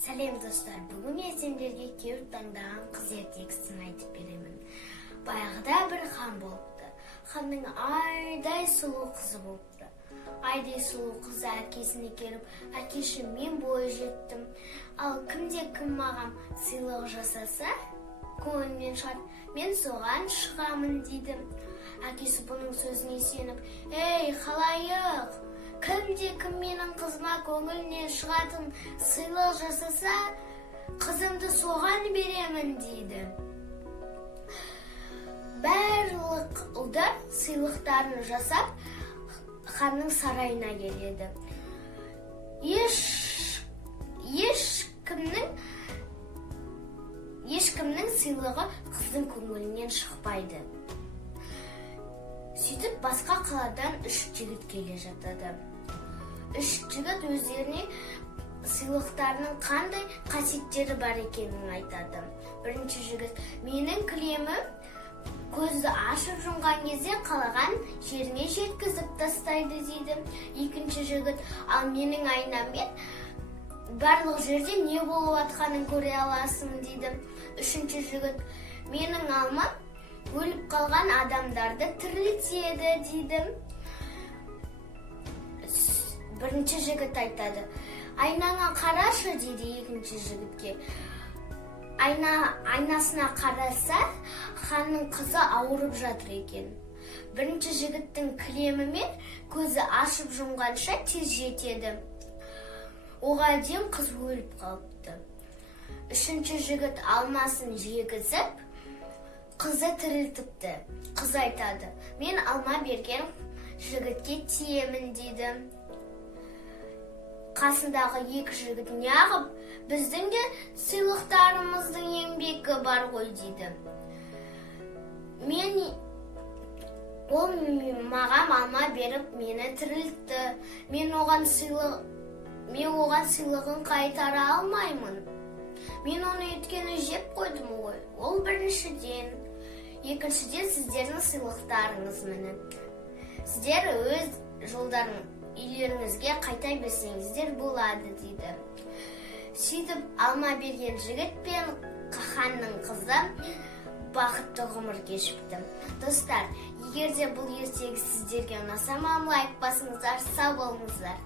Сәлем достар, бүгін мен сендерге кеуіп таңдаған қыз ертегісін айтып беремін. Баяғыда бір хан болыпты. Ханның айдай сұлу қызы болыпты. Айдай сұлу қызы әкесіне келіп, әкеші мен бойы жеттім. Ал кімде-кім маған сыйлық жасаса, көңілімнен шығады, мен соған шығамын дейді. Әкесі бұның сөзіне сеніп, ей халайық! Кімде-кім менің қызыма көңілінен шығатын сыйлық жасаса, қызымды соған беремін дейді. Барлық ұлдар сыйлықтарын жасап, ханның сарайына келеді. Ешкімнің сыйлығы қыздың көңілінен шықпайды. Сөйтіп басқа қаладан 3 жігіт келе жатады. 3 жігіт өздеріне сыйлықтарының қандай қасиеттері бар екенін айтады. Бірінші жігіт, менің кілемім көзді ашып жұмған кезде қалаған жеріне жеткізіп тастайды дейді. Екінші жігіт, ал менің айнамен барлық жерде не болып жатқанын көре аласың дейді. Үшінші жігіт, менің алмам өліп қалған адамдарды тірілтеді дейді. Бірінші жігіт айтады, айнаңа қарашы дейді екінші жігітке. Айнасына қараса, ханның қызы ауырып жатыр екен. Бірінші жігіттің кілемімен көзі ашып жұмғанша тез жетеді. Оған дейін қыз өліп қалыпты. Үшінші жігіт алмасын жегізіп, қызы тірілтіпті. Қыз айтады, мен алма берген жігітке тиемін дейді. Қасындағы 2 жігіт неғып, біздің де сыйлықтарымыздың еңбегі бар ғой дейді. Ол маған алма беріп, мені тірілтті. Мен оған сыйлығын қайтара алмаймын. Мен оны өткені жеп қойдым ғой. Ол біріншіден. Екіншіден, сіздердің сыйлықтарыңыз мені. Сіздер өз жолдарын үйлеріңізге қайта берсеңіздер болады дейді. Сөйтіп алма берген жігіт пен ханның қызы бақытты ғұмыр кешіпті. Достар, егер де бұл ертегі сіздерге ұнаса, лайк басыңыздар, сау болыңыздар.